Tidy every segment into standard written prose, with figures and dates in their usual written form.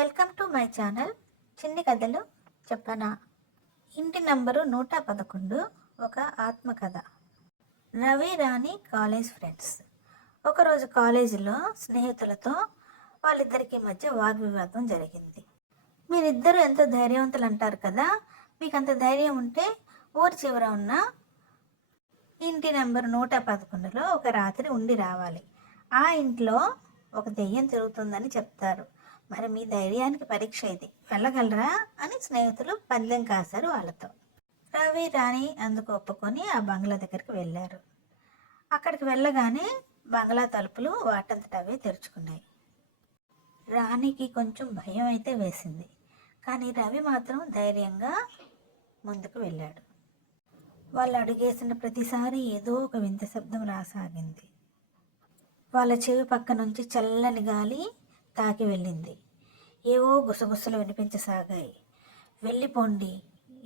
Welcome to my channel చిన్ని కథలు చెప్పనా. ఇంటి నంబరు 111. ఒక ఆత్మకథ. రవి రాణి కాలేజ్ ఫ్రెండ్స్. ఒకరోజు కాలేజీలో స్నేహితులతో వాళ్ళిద్దరికి మధ్య వాగ్వివాదం జరిగింది. మీరిద్దరూ ఎంతో ధైర్యవంతులు అంటారు కదా, మీకు అంత ధైర్యం ఉంటే ఊరి చివర ఉన్న ఇంటి నెంబర్ 111లో ఒక రాత్రి ఉండి రావాలి. ఆ ఇంట్లో ఒక దెయ్యం తిరుగుతుందని చెప్తారు. మరి మీ ధైర్యానికి పరీక్ష ఇది, వెళ్ళగలరా అని స్నేహితులు పందెం కాశారు వాళ్ళతో. రవి రాణి అందుకు ఒప్పుకొని ఆ బంగ్లా దగ్గరికి వెళ్ళారు. అక్కడికి వెళ్ళగానే బంగ్లా తలుపులు వాటంతట అవే తెరుచుకున్నాయి. రాణికి కొంచెం భయం అయితే వేసింది, కానీ రవి మాత్రం ధైర్యంగా ముందుకు వెళ్ళాడు. వాళ్ళు అడుగేసిన ప్రతిసారి ఏదో ఒక వింత శబ్దం రాసాగింది. వాళ్ళ చెవి పక్క నుంచి చల్లని గాలి తాకి వెళ్ళింది. ఏవో గుసగుసలు వినిపించసాగాయి. వెళ్ళిపోండి,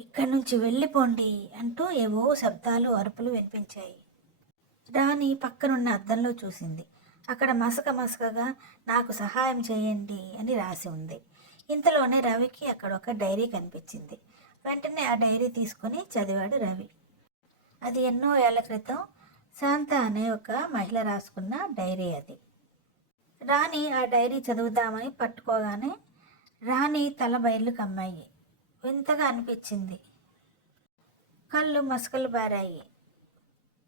ఇక్కడి నుంచి వెళ్ళిపోండి అంటూ ఏవో శబ్దాలు, అరుపులు వినిపించాయి. రాణి పక్కనున్న అద్దంలో చూసింది. అక్కడ మసకగా నాకు సహాయం చేయండి అని రాసి ఉంది. ఇంతలోనే రవికి అక్కడ ఒక డైరీ కనిపించింది. వెంటనే ఆ డైరీ తీసుకుని చదివాడు రవి. అది ఎన్నో ఏళ్ల క్రితం శాంత అనే ఒక మహిళ రాసుకున్న డైరీ అది. రాణి ఆ డైరీ చదువుదామని పట్టుకోగానే రాణి తల బయళ్ళు కమ్మాయి. వింతగా అనిపించింది. కళ్ళు మసకలు బారాయి.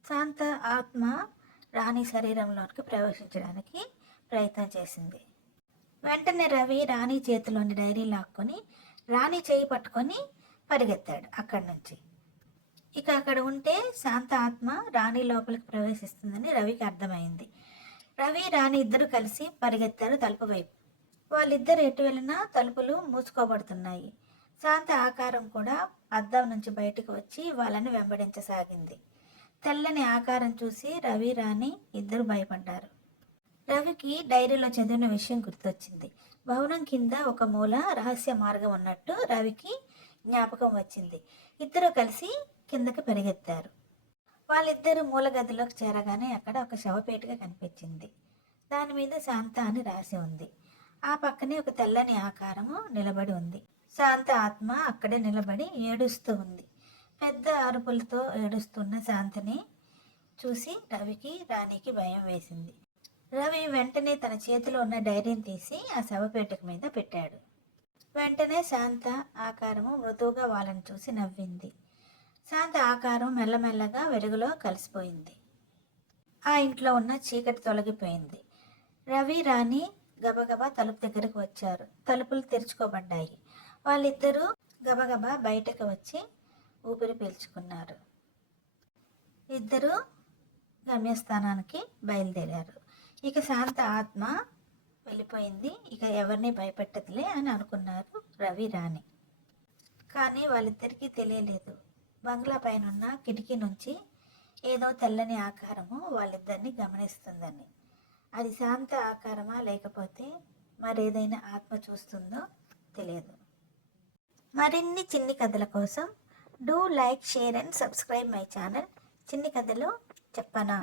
శాంత ఆత్మ రాణి శరీరంలోకి ప్రవేశించడానికి ప్రయత్నం చేసింది. వెంటనే రవి రాణి చేతిలోని డైరీ లాక్కొని రాణి చేయి పట్టుకొని పరిగెత్తాడు అక్కడి నుంచి. ఇక అక్కడ ఉంటే శాంత ఆత్మ రాణి లోపలికి ప్రవేశిస్తుందని రవికి అర్థమైంది. రవి రాణి ఇద్దరు కలిసి పరిగెత్తారు తలుపు వైపు. వాళ్ళిద్దరు ఎటు వెళ్ళినా తలుపులు మూసుకోబడుతున్నాయి. శాంత ఆకారం కూడా అద్దం నుంచి బయటకు వచ్చి వాళ్ళని వెంబడించసాగింది. తెల్లని ఆకారం చూసి రవి రాణి ఇద్దరు భయపడ్డారు. రవికి డైరీలో చదివిన విషయం గుర్తొచ్చింది. భవనం కింద ఒక మూల రహస్య మార్గం ఉన్నట్టు రవికి జ్ఞాపకం వచ్చింది. ఇద్దరు కలిసి కిందకి పరిగెత్తారు. వాళ్ళిద్దరూ మూల గదిలోకి చేరగానే అక్కడ ఒక శవపేటిక కనిపించింది. దాని మీద శాంత అని రాసి ఉంది. ఆ పక్కనే ఒక తెల్లని ఆకారము నిలబడి ఉంది. శాంత ఆత్మ అక్కడే నిలబడి ఏడుస్తూ ఉంది. పెద్ద అరుపులతో ఏడుస్తున్న శాంతని చూసి రవికి రాణికి భయం వేసింది. రవి వెంటనే తన చేతిలో ఉన్న డైరీని తీసి ఆ శవపేటిక మీద పెట్టాడు. వెంటనే శాంత ఆకారము మృదువుగా వాళ్ళని చూసి నవ్వింది. శాంత ఆకారం మెల్లమెల్లగా వెలుగులో కలిసిపోయింది. ఆ ఇంట్లో ఉన్న చీకటి తొలగిపోయింది. రవి రాణి గబగబా తలుపు దగ్గరకు వచ్చారు. తలుపులు తెరుచుకోబడ్డాయి. వాళ్ళిద్దరూ గబగబా బయటకు వచ్చి ఊపిరి పీల్చుకున్నారు. ఇద్దరూ గమ్యస్థానానికి బయలుదేరారు. ఇక శాంత ఆత్మ వెళ్ళిపోయింది, ఇక ఎవరిని భయపెట్టదులే అని అనుకున్నారు రవి రాణి. కానీ వాళ్ళిద్దరికీ తెలియలేదు, బంగ్లా పైనున్న కిటికీ నుంచి ఏదో తెల్లని ఆకారము వాళ్ళిద్దరిని గమనిస్తుందని. అది శాంత ఆకారమా లేకపోతే మరేదైనా ఆత్మ చూస్తుందో తెలియదు. మరిన్ని చిన్ని కథల కోసం do like, share and subscribe my channel చిన్ని కథలు చెప్పనా.